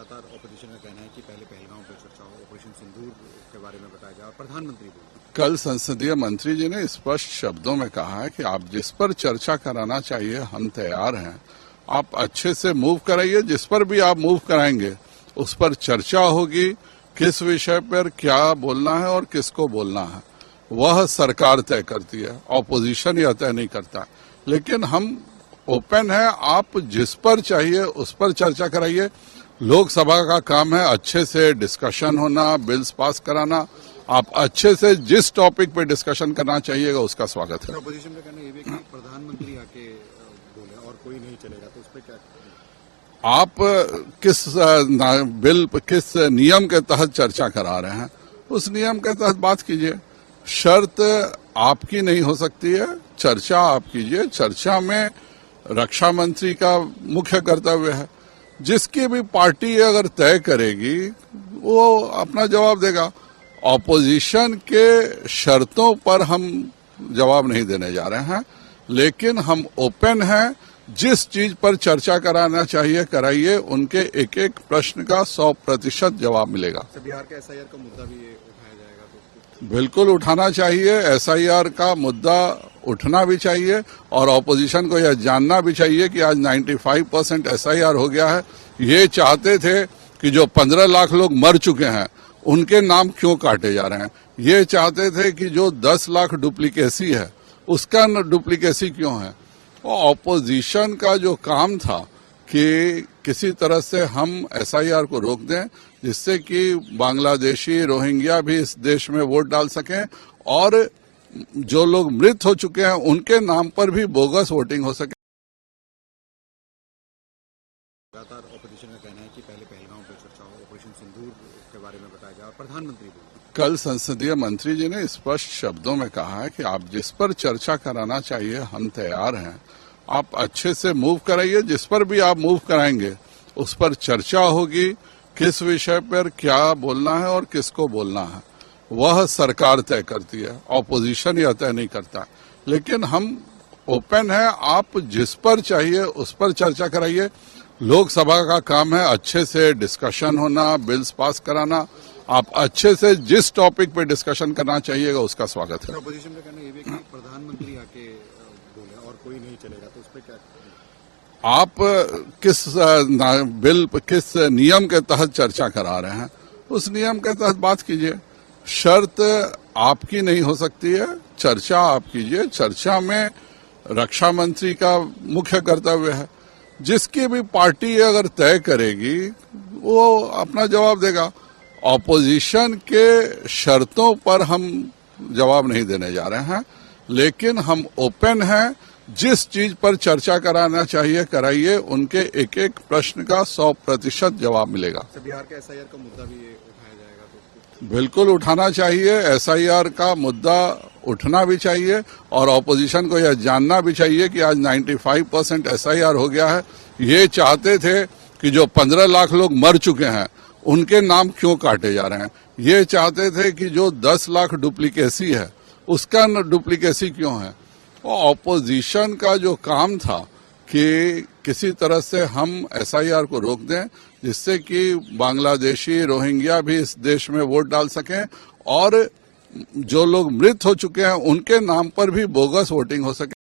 लगातार ऑपोजिशन का कहना है कि पहले पहलगांव पर चर्चा हो, ऑपरेशन सिंदूर के बारे में बताया जाए। प्रधानमंत्री बोले कल संसदीय मंत्री जी ने स्पष्ट शब्दों में कहा है कि आप जिस पर चर्चा कराना चाहिए हम तैयार हैं। आप अच्छे से मूव कराइए, जिस पर भी आप मूव कराएंगे उस पर चर्चा होगी। किस विषय पर क्या बोलना है और किसको बोलना है वह सरकार तय करती है, ऑपोजिशन यह तय नहीं करता। लेकिन हम ओपन है, आप जिस पर चाहिए उस पर चर्चा कराइए। लोकसभा का काम है अच्छे से डिस्कशन होना, बिल्स पास कराना। आप अच्छे से जिस टॉपिक पे डिस्कशन करना चाहिएगा उसका स्वागत है। ऑपोजिशन का कहना ये भी है कि प्रधानमंत्री आके बोले और कोई नहीं चलेगा, तो उस पर क्या? आप किस नियम के तहत चर्चा करा रहे हैं उस नियम के तहत बात कीजिए। शर्त आपकी नहीं हो सकती है, चर्चा आप कीजिए। चर्चा में रक्षा मंत्री का मुख्य कर्तव्य है। जिसकी भी पार्टी अगर तय करेगी वो अपना जवाब देगा। ऑपोजिशन के शर्तों पर हम जवाब नहीं देने जा रहे हैं, लेकिन हम ओपन हैं। जिस चीज पर चर्चा कराना चाहिए कराइए, उनके एक एक प्रश्न का 100% जवाब मिलेगा। बिहार के एसआईआर का मुद्दा भी उठाया जाएगा तो बिल्कुल उठाना चाहिए। एसआईआर का मुद्दा उठना भी चाहिए और ऑपोजिशन को यह जानना भी चाहिए कि आज 95% एसआईआर हो गया है। ये चाहते थे कि जो 15 लाख लोग मर चुके हैं उनके नाम क्यों काटे जा रहे हैं। ये चाहते थे कि जो 10 लाख डुप्लीकेसी है उसका डुप्लीकेसी क्यों है। ऑपोजिशन का जो काम था कि किसी तरह से हम एसआईआर को रोक दें, जिससे कि बांग्लादेशी रोहिंग्या भी इस देश में वोट डाल सकें और जो लोग मृत हो चुके हैं उनके नाम पर भी बोगस वोटिंग हो सके। लगातार ऑपोजिशन का कहना है कि पहले पहलगांव पर चर्चा हो, ऑपरेशन सिंदूर के बारे में बताया जाए। प्रधानमंत्री बोले कल संसदीय मंत्री जी ने स्पष्ट शब्दों में कहा है कि आप जिस पर चर्चा कराना चाहिए हम तैयार हैं। आप अच्छे से मूव कराइए, जिस पर भी आप मूव कराएंगे उस पर चर्चा होगी। किस विषय पर क्या बोलना है और किसको बोलना है वह सरकार तय करती है, ऑपोजिशन यह तय नहीं करता। लेकिन हम ओपन है, आप जिस पर चाहिए उस पर चर्चा कराइए। लोकसभा का काम है अच्छे से डिस्कशन होना, बिल्स पास कराना। आप अच्छे से जिस टॉपिक पे डिस्कशन करना चाहिएगा उसका स्वागत है। ऑपोजिशन का कहना ये भी है कि प्रधानमंत्री आके बोले और कोई नहीं चलेगा, तो उस पर क्या? आप किस नियम के तहत चर्चा करा रहे हैं उस नियम के तहत बात कीजिए। शर्त आपकी नहीं हो सकती है, चर्चा आप कीजिए। चर्चा में रक्षा मंत्री का मुख्य कर्तव्य है। जिसकी भी पार्टी अगर तय करेगी वो अपना जवाब देगा। ऑपोजिशन के शर्तों पर हम जवाब नहीं देने जा रहे हैं, लेकिन हम ओपन हैं। जिस चीज पर चर्चा कराना चाहिए कराइए, उनके एक एक प्रश्न का 100% जवाब मिलेगा। बिहार के एसआईआर का मुद्दा भी उठाया जाएगा तो बिल्कुल उठाना चाहिए। एसआईआर का मुद्दा उठना भी चाहिए और ऑपोजिशन को यह जानना भी चाहिए कि आज 95% एसआईआर हो गया है। ये चाहते थे कि जो 15 लाख लोग मर चुके हैं उनके नाम क्यों काटे जा रहे हैं। ये चाहते थे कि जो 10 लाख डुप्लीकेसी है उसका डुप्लीकेसी क्यों है। ऑपोजिशन का जो काम था कि किसी तरह से हम एसआईआर को रोक दें, जिससे कि बांग्लादेशी रोहिंग्या भी इस देश में वोट डाल सकें और जो लोग मृत हो चुके हैं उनके नाम पर भी बोगस वोटिंग हो सके।